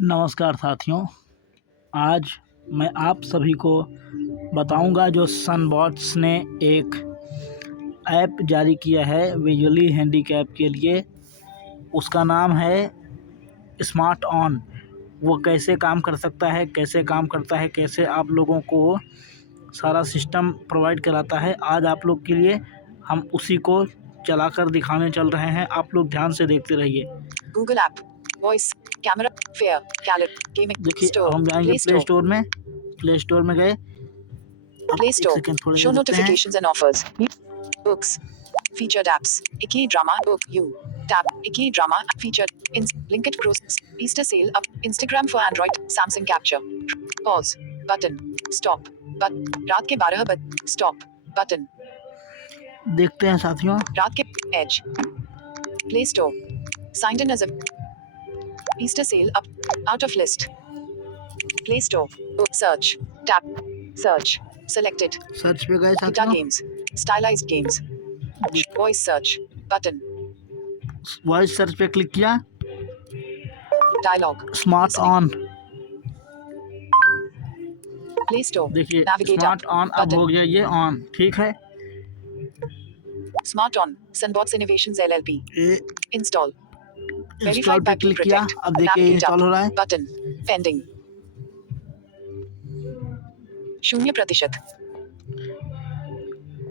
नमस्कार साथियों, आज मैं आप सभी को बताऊंगा जो सनबॉट्स ने एक ऐप जारी किया है विजुअली हैंडीकैप के लिए। उसका नाम है स्मार्ट ऑन। वो कैसे काम कर सकता है, कैसे काम करता है, कैसे आप लोगों को सारा सिस्टम प्रोवाइड कराता है, आज आप लोग के लिए हम उसी को चलाकर दिखाने चल रहे हैं। आप लोग ध्यान से देखते रहिए। Google app, voice, camera, fair, calendar, gaming, देखिए, स्टोर, हम जाएंगे प्ले स्टोर में गए। प्ले स्टोर, सेकंड थोड़ा शो सा रुकते हैं। Notifications and offers, books, featured apps, Iki Drama, book, you, tab, Iki Drama, featured, Linked Pros, Easter sale, up, Instagram for Android, Samsung Capture, pause, button, stop, रात के 12 बजे, stop, button, देखते हैं साथियों। रात के, edge, Play Store, signed in as a, Easter sale, up, out of list, Play Store, search, tab, search, selected, search पे गए Guitar साथियों। games, stylized games, voice search, button, voice search पे click किया। dialogue, smart listening, on, Play Store, देखिए navigate smart up, on अब button, हो गया ये ऑन। ठीक है, Smart On, Sunbox Innovations LLP, ये install, इंस्टॉल verified पे by क्लिक किया। Protect, अब देखिए navigate इंस्टॉल up, हो रहा है। button, pending, 0%,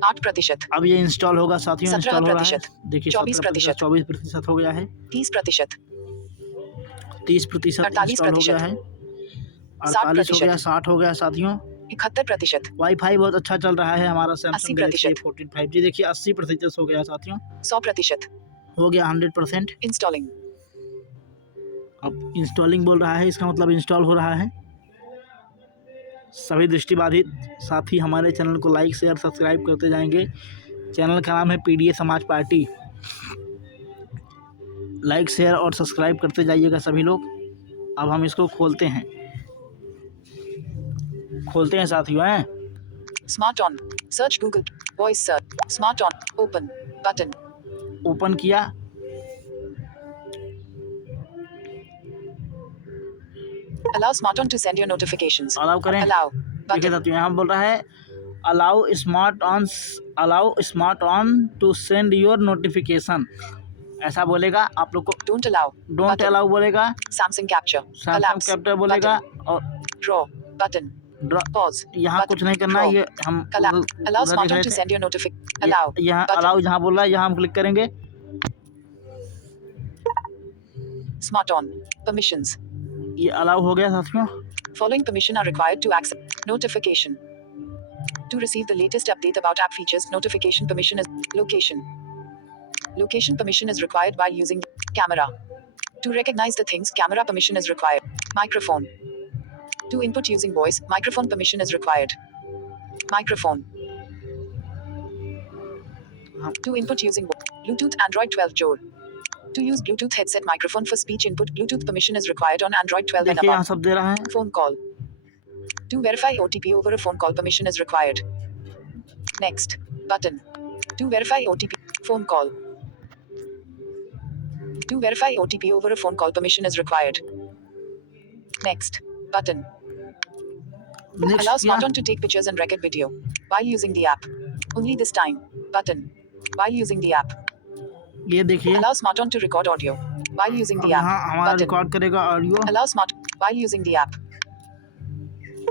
8%, अब ये इंस्टॉल होगा साथियों, इंस्टॉल हो रहा है। 17%, देखिए 24%, 24% हो गया है, 30%, 30% इंस्टॉल हो गया है, 48 हो गया, 60 हो गया साथियों। 71%, वाईफाई बहुत अच्छा चल रहा है हमारा सैमसंग गैलेक्सी 80%, A14 5G। देखिए 80% हो गया साथियों, 100%, हो गया 100%। installing, अब इंस्टॉलिंग बोल रहा है, इसका मतलब इंस्टॉल हो रहा है। सभी दृष्टिबाधित साथी हमारे चैनल को लाइक शेयर सब्सक्राइब करते जाएंगे। चैनल का नाम है पीडीए समाज पार्टी। लाइक शेयर और सब्सक्राइब करते जाइएगा सभी लोग। अब हम इसको खोलते हैं साथियों हैं। Smart On, search Google, voice search, Smart On, open, button, open किया। allow Smart On to send your notifications, allow करें। allow, देखिए button, साथियों यहाँ बोल रहा है allow smart on to send your notification. ऐसा बोलेगा आप लोग को। don't allow, don't button, allow बोलेगा, Samsung Capture, Samsung collapse, capture बोलेगा और draw, button, pause, यहाँ कुछ नहीं करना है। ये हम allow उधर Smart देख On रहे to थे। send your notification, allow, यहाँ button, अलाउ जहाँ बोल रहा है यहाँ हम क्लिक करेंगे। Smart On, permissions, ये अलाउ हो गया साथियों। following permission are required to accept notification. To receive the latest update about app features, notification permission is location. Location permission is required while using camera. To recognize the things, camera permission is required. Microphone. To input using voice, microphone permission is required. Microphone. To input using Bluetooth Android 12 Jor. To use Bluetooth headset microphone for speech input, Bluetooth permission is required on Android 12 and देखिए यहाँ above. सब दे रहा है। Phone call. To verify OTP over a phone call, permission is required. Next button. To verify OTP, phone call. To verify OTP over a phone call, permission is required. Next button. Next Allow किया। Smart On to take pictures and record video while using the app. Only this time. Button. While using the app. ये देखिए Allow Smart On to record audio while using अब the app. यहाँ हमारा Button. Record करेगा audio. Allow Smart while using the app.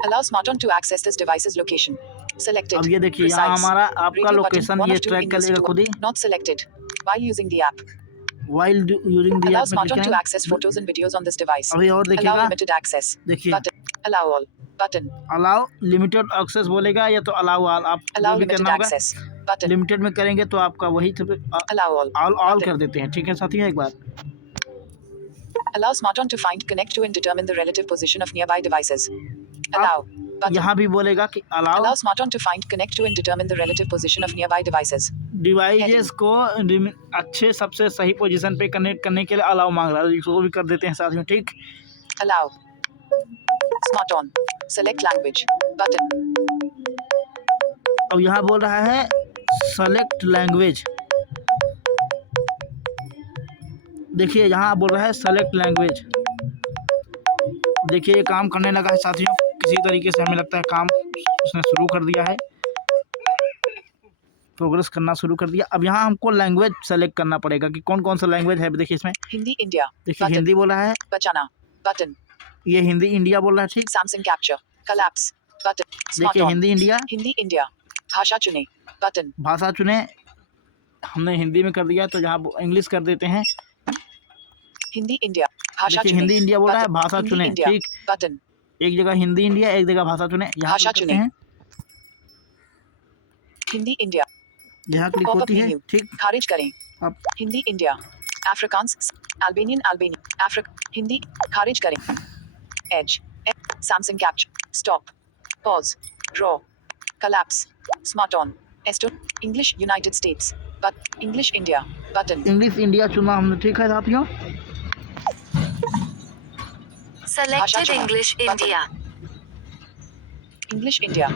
Allow Smart On to access this device's location. Selected. अब ये देखिए यहाँ Precise. हमारा आपका Radio button. लोकेशन One ये of two ट्रैक in कर list लेगा two. खुद ही। Not selected. While using the app. While using the Allow app में Smart On क्लिक to करें। access photos and videos on this device. अभी और Allow देखिएगा, limited access. देखिए Button. Allow all. Button. Allow limited access बोलेगा या तो allow all, आप Allow जो भी limited करना होगा। access. Button. लिमिटेड में करेंगे तो आपका वही Allow all. All Button. कर देते हैं। ठीक है साथियों, एक बार Allow Smart On to find, connect to and determine the relative position of nearby devices. Allow. Button. यहाँ भी बोलेगा कि allow Allow Smart On to find, connect to and determine the relative position of nearby devices. Devices को अच्छे सबसे सही position पे connect करने के लिए अलाउ मांग रहा है, इसको भी कर देते हैं साथियों। ठीक, Allow. Smart On. Select language. Button. अब यहाँ बोल रहा है सेलेक्ट लैंग्वेज। देखिए यहाँ बोल रहा है सेलेक्ट लैंग्वेज। देखिए ये काम करने लगा है साथियों, किसी तरीके से हमें लगता है काम उसने शुरू कर दिया है, प्रोग्रेस करना शुरू कर दिया। अब यहाँ हमको लैंग्वेज सेलेक्ट करना पड़ेगा कि कौन कौन सा लैंग्वेज है। देखिए इसमें हिंदी इंडिया देखिए हिंदी बोला है, बचाना बटन, ये हिंदी इंडिया बोल रहा है, ठीक। Samsung capture collapse button, smart देखिए on Hindi India, Hindi India, भाषा चुने बटन, भाषा चुने, हमने हिंदी में कर दिया तो यहाँ इंग्लिश कर देते हैं। हिंदी इंडिया, भाषा देखिए चुने हिंदी इंडिया बोल रहा है, बटन, भाषा हिंदी चुने, इंडिया ठीक। बटन, एक जगह हिंदी इंडिया, एक जगह भाषा चुने, यहाँ भाषा क्लिक करते चुने। हैं, हिंदी इंडिया, यहाँ क्लिक पॉपअप होती है, मेन्यू, ठीक। खारिज करें, अब Hindi India, Afrikaans, Albanian, Hindi, खारिज करें, edge, Samsung capture, stop, pause, draw, collapse, smart on, एस्टो, English United States, but English India button, English India चुना हमने, ठीक है साथियों। Selected चुना, English button. India. English India,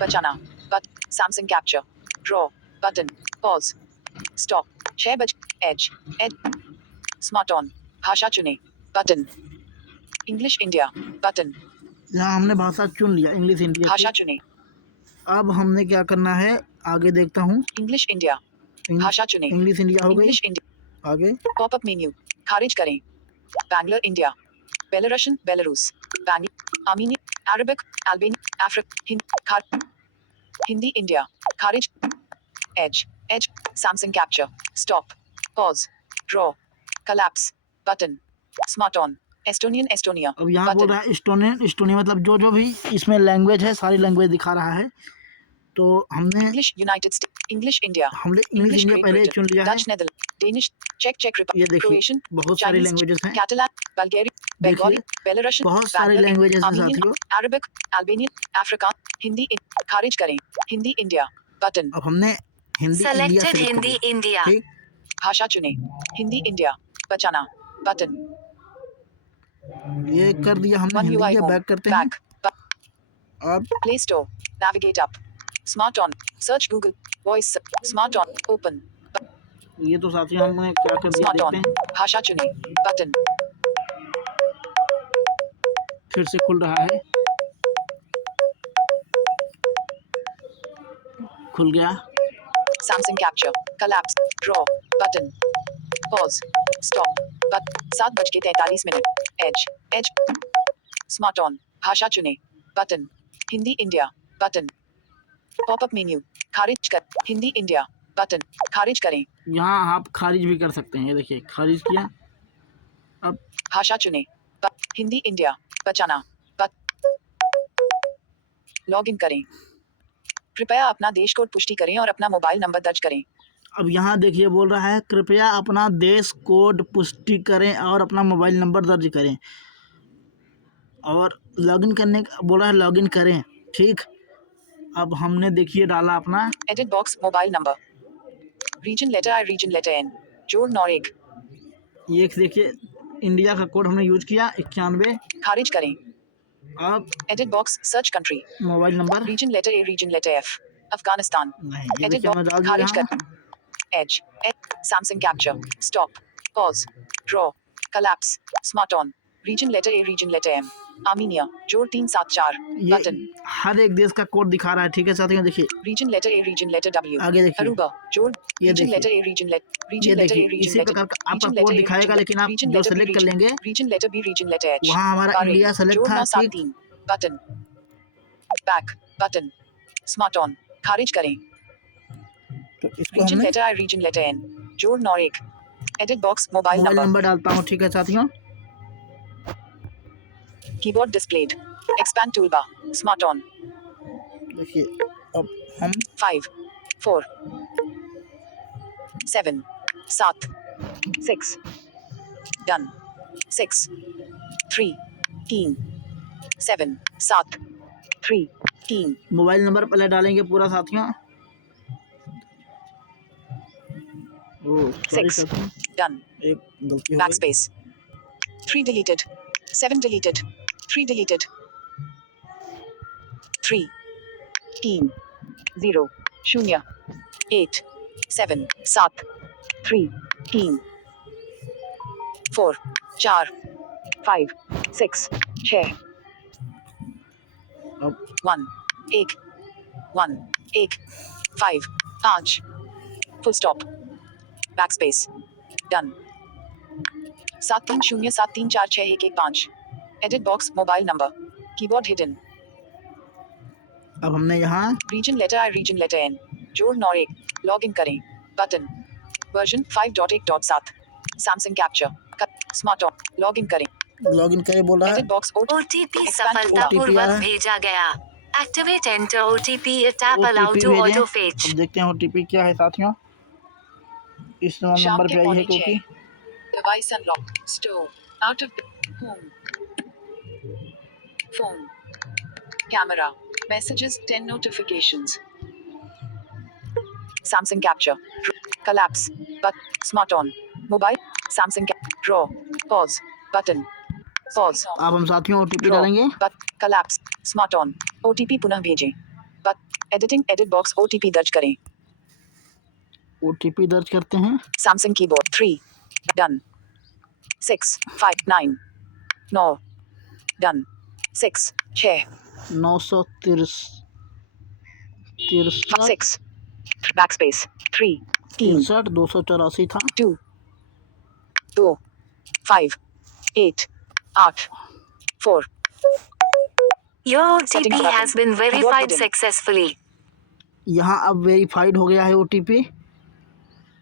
बचाना, but, Samsung capture, draw, button, pause, stop, 6 बज, as, smart on, भाषा चुने, बटन, इंग्लिश इंडिया, बटन, यहाँ हमने भाषा चुन लिया, इंग्लिश इंडिया, भाषा ठीक। चुने, अब हमने क्या करना है, आगे देखता हूँ। इंग्लिश इंडिया, भाषा चुने, इंग्लिश इंडिया हो गई, इंग्लिश इंडिया, आगे पॉपअप मेन्यू, खारिज करें, Bangalore India, Belarusian Belarus, Armenia, Arabic, Albania, Hindi India, खारिज, edge, Samsung capture, stop, pause, draw, collapse, button, smart on, Estonia, अब यहाँ बोल बटन, रहा है एस्टोनिया मतलब जो भी इसमें लैंग्वेज है सारी लैंग्वेज दिखा रहा है। तो हमने English United state, English India, English India पहले चुन लिया है। डच नेदरलैंड, डेनिश, चेक ये रिपब्लिक, देखिए क्रोएशियन, बहुत सारी चाइनीज, लैंग्वेजेस हैं, कैटलान, बल्गेरियन, बंगाली, बेलारूसियन, बहुत सारी लैंग्वेजेस हैं साथियों। अरबिक, अल्बेनियन, अफ्रीकान, हिंदी, खारिज करें, हिंदी इंडिया, बटन, अब हमने हिंदी इंडिया Selected सेलेक्ट कर Hindi लिया, India. ठीक। भाषा चुने, हिंदी इंडिया, बचाना, बटन, ये कर दिया हमने one Hindi UI India, home, back करते हैं। बैक, अब play store, navigate up, smart on, search Google, voice, smart on, open, ये तो साथियों हमने क्या कर दिया, स्मार्ट ऑन, देखते हैं, भाषा चुने, बटन, फिर से खुल रहा है, खुल गया। Samsung capture, collapse, draw, button, pause, stop, but, 7:43, edge, smart on, भाषा चुने, button, Hindi India, button, popup menu, खारिज कर, हिंदी इंडिया, बटन, खारिज करें, यहाँ आप खारिज भी कर सकते हैं, ये देखिए खारिज किया। अब भाषा चुने, हिंदी इंडिया, बचाना, लॉग इन करें, कृपया अपना देश कोड पुष्टि करें और अपना मोबाइल नंबर दर्ज करें, अब यहाँ देखिए बोल रहा है कृपया अपना देश कोड पुष्टि करें और अपना मोबाइल नंबर दर्ज करें, और लॉगिन करने बोल रहा है, लॉगिन करें, ठीक। अब हमने देखिए डाला अपना, edit box, mobile number, region letter I, region letter N, जोड़ नॉरेग, ये देखिए इंडिया का कोड हमने यूज किया 91। खारिज करें, अब edit box, search country, mobile number region letter A, region letter F, Afghanistan, नहीं, ये एडिट देखिए हमने डाल बॉक्स, दिया खारिज यहाँ। कर, edge, Samsung capture, stop, pause, draw, collapse, smart on, region letter A, region letter M, Armenia, जोड़ 374, ये बटन, हर एक देश का कोड दिखा रहा है, ठीक है साथियों। देखिए region letter A, region letter W, आगे देखिए, अरूबा, जोड़, ये रीजन लेटर देखिए, ए, रीजन ये लेटर ए, देखिए रीजन इसी लेटर, प्रकार का आपका रीजन कोड लेटर ए, दिखाएगा, लेकिन आप रीजन जो लेटर बी, सेलेक्ट कर लेंगे region letter B, region letter H, वहाँ हमारा इंडिया सेलेक्ट जोड़ था, ठीक। 973, button, back, button, smart on, खारिज करें, तो इसको रीजन हमने letter I, region letter N, जोड़ नॉरेग, edit box, mobile mobile number, number डालता हूँ, ठीक है साथियों। Keyboard displayed, expand toolbar, smart on, देखिए अब हम 5 4 7 7 6 डन 6 3 3 7 7 3 3 मोबाइल नंबर पहले डालेंगे पूरा साथियों। सॉरी 6 साथियों, डन एक गलती हो गई। backspace 3 deleted 7 deleted 3 deleted 3 3 0 0 8 7 7 3 3 4 4 5 6 6 अब 1 1 1 1 5 5 full stop backspace done 7307346115 edit box mobile number keyboard hidden अब हमने यहाँ reason letter I region letter N जोड़ 91 लॉग इन करें button version 5.1.7 Samsung capture smart on log in करें लॉगिन करे बोल रहा है। एडिट बॉक्स OTP OTP सफलतापूर्वक आ रहा है। भेजा गया. Activate enter OTP. Tap allow OTP to भेजें। auto fetch. अब देखते हैं OTP क्या है साथियों। इस शाम नंबर के पे आई है पौने क्योंकि device unlock store out of home phone camera messages 10 notifications Samsung capture collapse but smart on mobile Samsung draw pause button pause अब हम साथियों OTP draw डालेंगे। but collapse smart on OTP पुनः भेजें but editing edit box OTP दर्ज करें OTP दर्ज करते हैं। Samsung keyboard 3 done 6 5 9 9 done 6 6 963 6 backspace 3 3 284 था। 2 2 5 8 8 4 Your OTP Settings button. has been Keyboard verified hidden. successfully. यहाँ अब वेरीफाइड हो गया है OTP।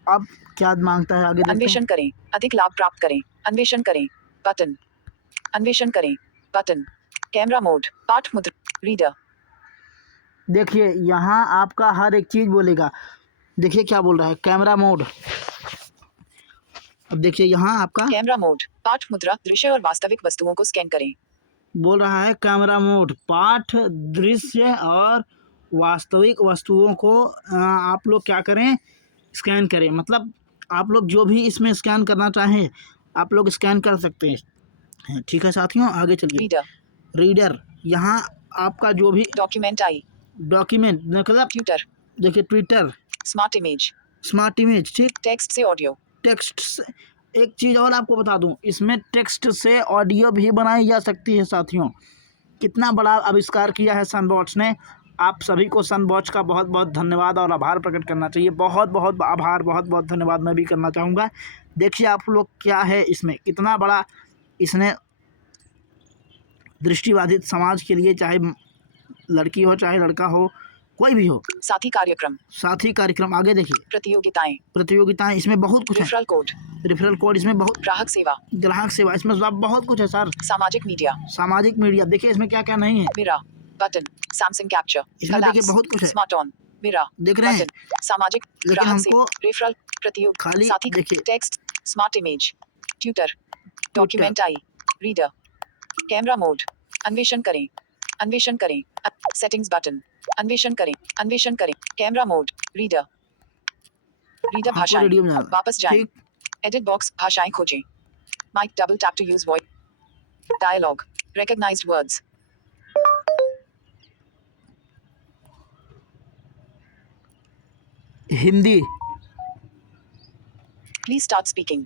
अब क्या मांगता है आगे देखते हैं। अन्वेषण करें अधिक लाभ प्राप्त करें अन्वेषण करें बटन अन्वेषण करें बटन कैमरा मोड पाठ मुद्रा रीडर देखिए यहाँ आपका हर एक चीज बोलेगा। देखिए क्या बोल रहा है, कैमरा मोड। अब देखिए यहाँ आपका कैमरा मोड पाठ मुद्रा दृश्य और वास्तविक वस्तुओं को स्कैन करें बोल रहा है कैमरा मोड, पाठ, दृश्य और वास्तविक वस्तुओं को आप लोग क्या करें, स्कैन करें। मतलब आप लोग जो भी इसमें स्कैन करना चाहें आप लोग स्कैन कर सकते हैं। ठीक है साथियों, आगे चलिए। रीडर रीडर, यहाँ आपका जो भी डॉक्यूमेंट आई डॉक्यूमेंट मतलब ट्विटर देखिए Twitter, smart image smart image, ठीक, टेक्स्ट से ऑडियो टेक्स्ट से। एक चीज़ और आपको बता दूं, इसमें टेक्स्ट से ऑडियो भी बनाई जा सकती है साथियों। कितना बड़ा आविष्कार किया है सनबॉट्स ने। आप सभी को सनबॉट्स का बहुत बहुत धन्यवाद और आभार प्रकट करना चाहिए। बहुत बहुत आभार, बहुत बहुत धन्यवाद मैं भी करना चाहूँगा। देखिए आप लोग क्या है इसमें, कितना बड़ा इसने दृष्टिबाधित समाज के लिए, चाहे लड़की हो चाहे लड़का हो, कोई भी हो, साथी कार्यक्रम आगे देखिए प्रतियोगिताएं इसमें बहुत कुछ है। रेफरल कोड इसमें बहुत, ग्राहक सेवा इसमें बहुत कुछ है सर। सामाजिक मीडिया देखिए इसमें क्या क्या नहीं है। मेरा बटन सैमसंग कैप्चर इसमें देखिए बहुत कुछ है, स्मार्ट ऑन मेरा देख रहे हैं। सामाजिक लेकिन ग्राहक हमको रेफरल प्रतियोग खाली साथी देखिए text smart image Twitter document I reader camera mode अन्वेषण करें सेटिंग्स बटन अन्वेषण करें कैमरा मोड रीडर भाषाएं रेडियो में जाना, वापस जाएं ठीक। एडिट बॉक्स भाषाएं खोजें mic double tap to use voice dialogue recognised words Hindi, please start speaking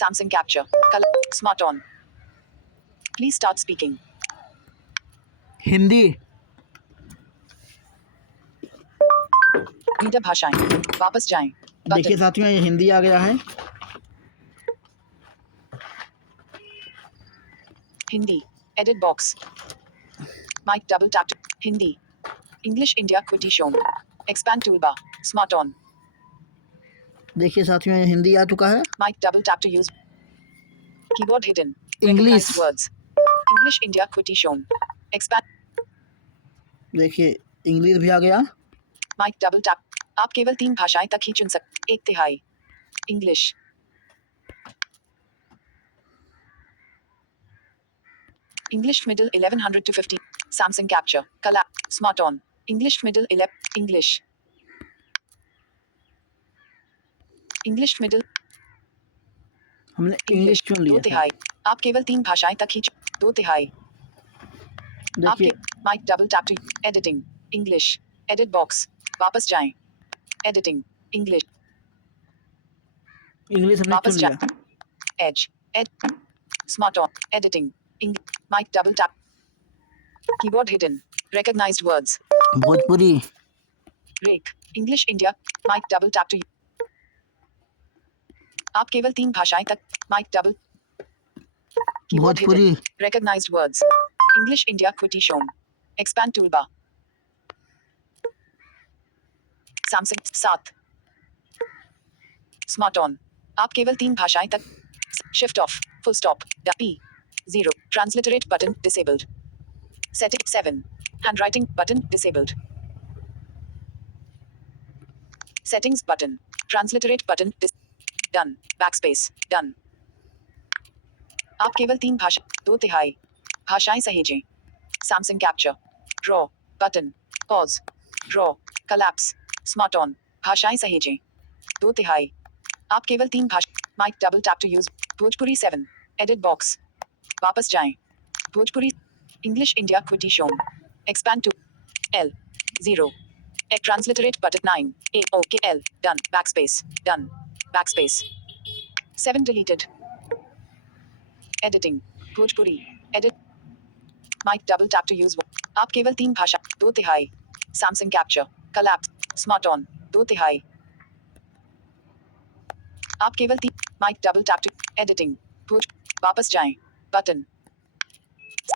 Samsung capture color smart on please start speaking Hindi, reader भाषाएं वापस जाएं देखिए साथियों ये हिंदी आ गया है। Hindi edit box mic double tap Hindi English India क्विटी show expand toolbar smart on देखिए साथियों ये हिंदी आ चुका है। Mic double tap to use keyboard hidden English, words English India क्विटी शो एक्सपैंड देखिए इंग्लिश भी आ गया। माइक डबल टैप आप केवल 3 भाषाएं तक ही चुन सकते 1/3 English English middle 1100 to 50 Samsung capture color smart on English middle 11 English middle हमने इंग्लिश चुन लिया। 2/3 आप केवल 3 भाषाएं तक ही 2/3 आपके देखिए mic double tap to editing English edit box वापस जाएं एडिटिंग इंग्लिश इंग्लिश हमने वापस चुन जा लिया। edge ed smart on editing mic double tap keyboard hidden recognized words Bhojpuri, rake English India mic double tap to आप केवल 3 भाषाएं तक mic double keyboard hidden Bhojpuri, recognized words English India quitty shown expand toolbar Samsung 7 Smart on आप केवल 3 भाषाएं तक shift off full stop p 0 transliterate button disabled setting 7 handwriting button disabled settings button transliterate button done backspace done आप केवल 3 भाषा 2/3 भाषाएं सहेजें Samsung capture draw button pause draw collapse smart on भाषाएं सहेजें 2/3 आप केवल 3 भाषा mic double tap to use Bhojpuri 7 edit box वापस जाएं Bhojpuri English India quitty shown expand to L 0 transliterate button 9 A OK L done backspace 7 deleted editing Bhojpuri edit mic double tap to use आप केवल 3 भाषा 2/3 Samsung capture collapse smart on 2/3 आप केवल 3 mic double tap to editing भोज वापस जाएं button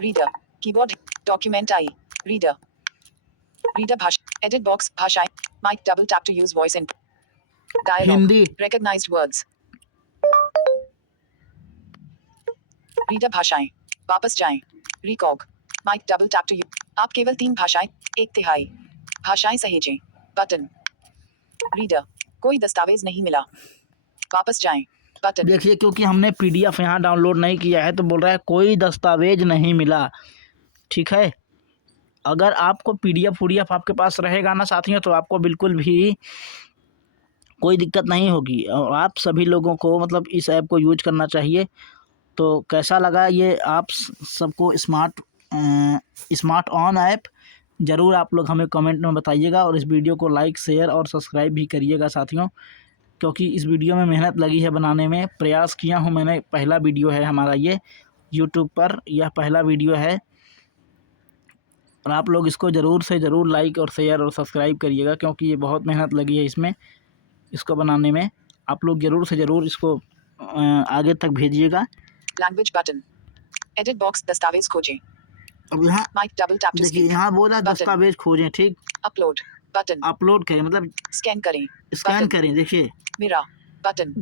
reader keyboard document I reader भाषा edit box भाषाएं mic double tap to use voice input dialogue Hindi, recognized words reader भाषाएं वापस जाएं recog mic double tap to use आप केवल 3 भाषाएं 1/3 भाषाएं सहेजें button reader कोई दस्तावेज नहीं मिला वापस जाएं बटन देखिए क्योंकि हमने पीडीएफ यहाँ डाउनलोड नहीं किया है तो बोल रहा है कोई दस्तावेज नहीं मिला। ठीक है, अगर आपको पीडीएफ आपके पास रहेगा ना साथियों तो आपको बिल्कुल भी कोई दिक्कत नहीं होगी और आप सभी लोगों को मतलब इस ऐप को यूज करना चाहिए। तो कैसा लगा ये आप सबको स्मार्ट ऑन ऐप, ज़रूर आप लोग हमें कमेंट में बताइएगा और इस वीडियो को लाइक शेयर और सब्सक्राइब भी करिएगा साथियों, क्योंकि इस वीडियो में मेहनत लगी है बनाने में, प्रयास किया हूँ मैंने। पहला वीडियो है हमारा ये यूट्यूब पर, यह पहला वीडियो है और आप लोग इसको ज़रूर से ज़रूर लाइक और शेयर और सब्सक्राइब करिएगा, क्योंकि ये बहुत मेहनत लगी है इसको बनाने में। आप लोग ज़रूर से ज़रूर इसको आगे तक भेजिएगा। लैंग्वेज बटन एडिट बॉक्स दस्तावेज खोजें अब यहाँ माइक डबल टैप टू देखिए स्पीक यहाँ बोला बटन। दस्तावेज खोजें, ठीक, अपलोड बटन अपलोड करें मतलब स्कैन करें स्कैन बटन। करें। देखिए मिरा बटन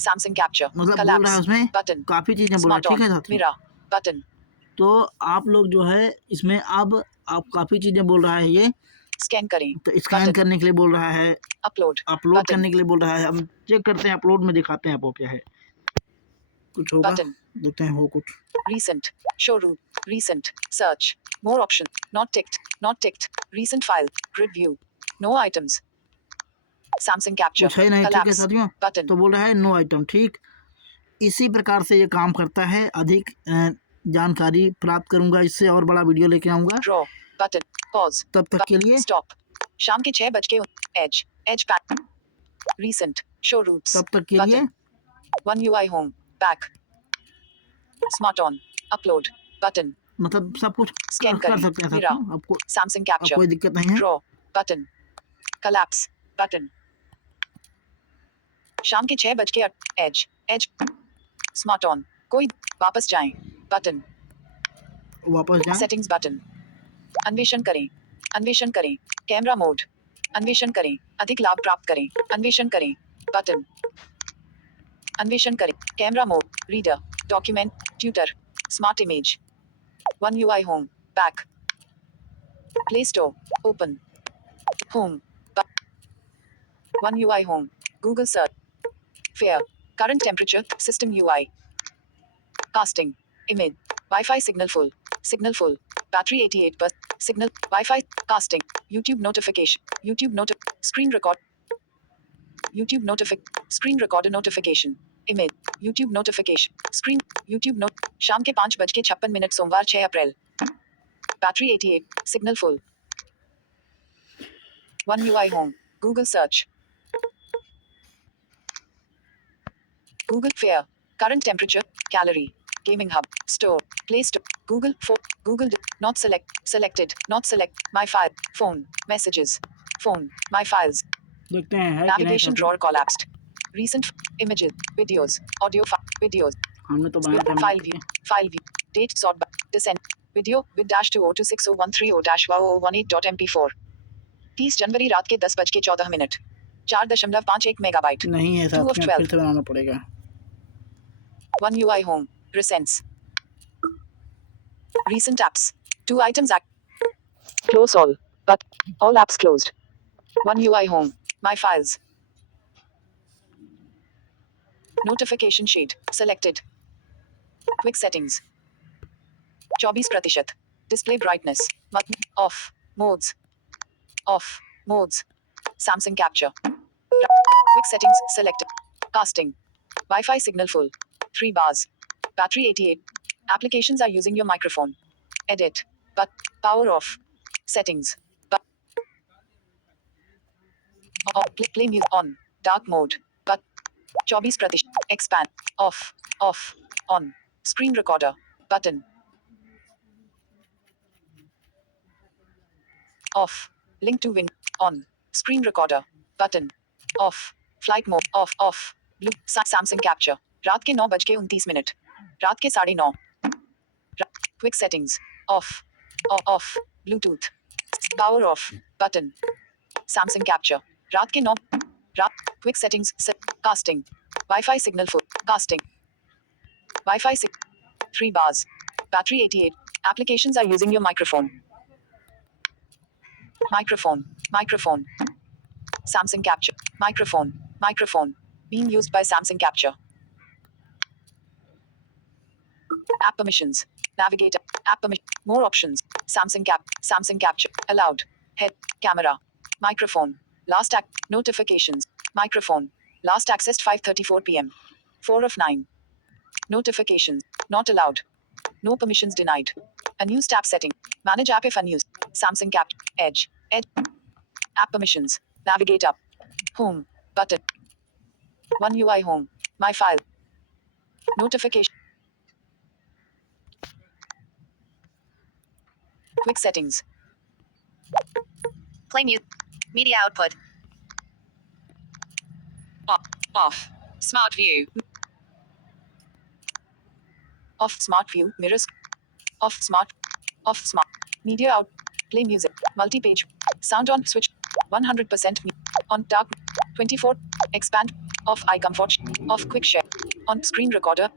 सैमसंग कैप्चर मतलब बोल रहा है उसमें बटन काफ़ी चीज़ें बोल रहा है। ठीक है साथियों, मिरा बटन तो आप लोग जो है इसमें अब आप काफ़ी चीज़ें बोल रहा है ये, स्कैन करें तो स्कैन करने के लिए बोल रहा है, अपलोड अपलोड करने के लिए बोल रहा है। हम चेक करते हैं अपलोड में, दिखाते हैं आपको क्या है, कुछ होगा, बटन देखते हैं हो कुछ। recent showroom recent search more option not ticked recent file grid view no items Samsung capture कुछ है नहीं। ठीक है collapse साथियों, button तो बोल रहा है नो आइटम। ठीक, इसी प्रकार से ये काम करता है। अधिक जानकारी प्राप्त करूंगा इससे और बड़ा वीडियो लेके आऊंगा। draw button pause तब तक के लिए stop शाम के 6 बज के edge pack recent showrooms तब तक के लिए one UI home back smart on upload button मतलब सब कुछ स्कैन कर करें सकते हैं मिरा साथियों, आपको Samsung अब capture कोई दिक्कत नहीं है। draw button collapse button शाम के 6 बज के edge smart on कोई वापस जाएं बटन वापस जाएं, सेटिंग्स बटन अन्वेषण करें कैमरा मोड अन्वेषण करें अधिक लाभ प्राप्त करें अन्वेषण करें बटन अन्वेषण करें camera mode reader document tutor smart image one UI home back play store open home one UI home Google search fair current temperature system UI casting image WiFi signal full battery 88% signal WiFi casting YouTube notification screen recorder notification image YouTube notification screen YouTube note शाम के 5:56 सोमवार 6 अप्रैल battery 88 signal full one UI home Google search Google Fair. Current temperature. Gallery. Gaming hub. Store. Play Store. Google for Google not selected not select my file phone messages phone my files देखते हैं है कि नहीं navigation traffic। drawer collapsed recent images videos audio videos हमने तो बनाया था file map view के। file view date sort by descent video with dash 2026013o-wow08.mp4 30 जनवरी रात के 10:14 4.51 मेगाबाइट नहीं है 2 साथ of में, 12 फिर से बनाना पड़ेगा। One UI home recents recent apps 2 items close all but all apps closed One UI home my files notification shade selected quick settings 24% display brightness off modes Samsung capture quick settings selected casting Wi-Fi signal full 3 bars battery 88 applications are using your microphone edit but power off settings but play music on dark mode but 24% expand off on screen recorder button off link to win on screen recorder button off flight mode off blue Samsung capture रात के 9:29 रात के 9:30 quick settings off bluetooth power off button Samsung capture रात के 9 quick settings casting Wi-Fi signal full casting Wi-Fi 3 bars battery 88 applications are using your microphone Samsung capture microphone being used by Samsung capture app permissions navigator app permission more options Samsung capture allowed head camera microphone last notifications microphone last accessed 5:34 p.m. 4 of 9 notifications not allowed no permissions denied unused tab setting manage app if unused Samsung cap edge app permissions navigate up home button One UI home my file notification quick settings Play mute. Media output. off smart view off smart view mirrors off smart media out play music multi-page sound on switch 100% on dark 24 expand off eye comfort off quick share on screen recorder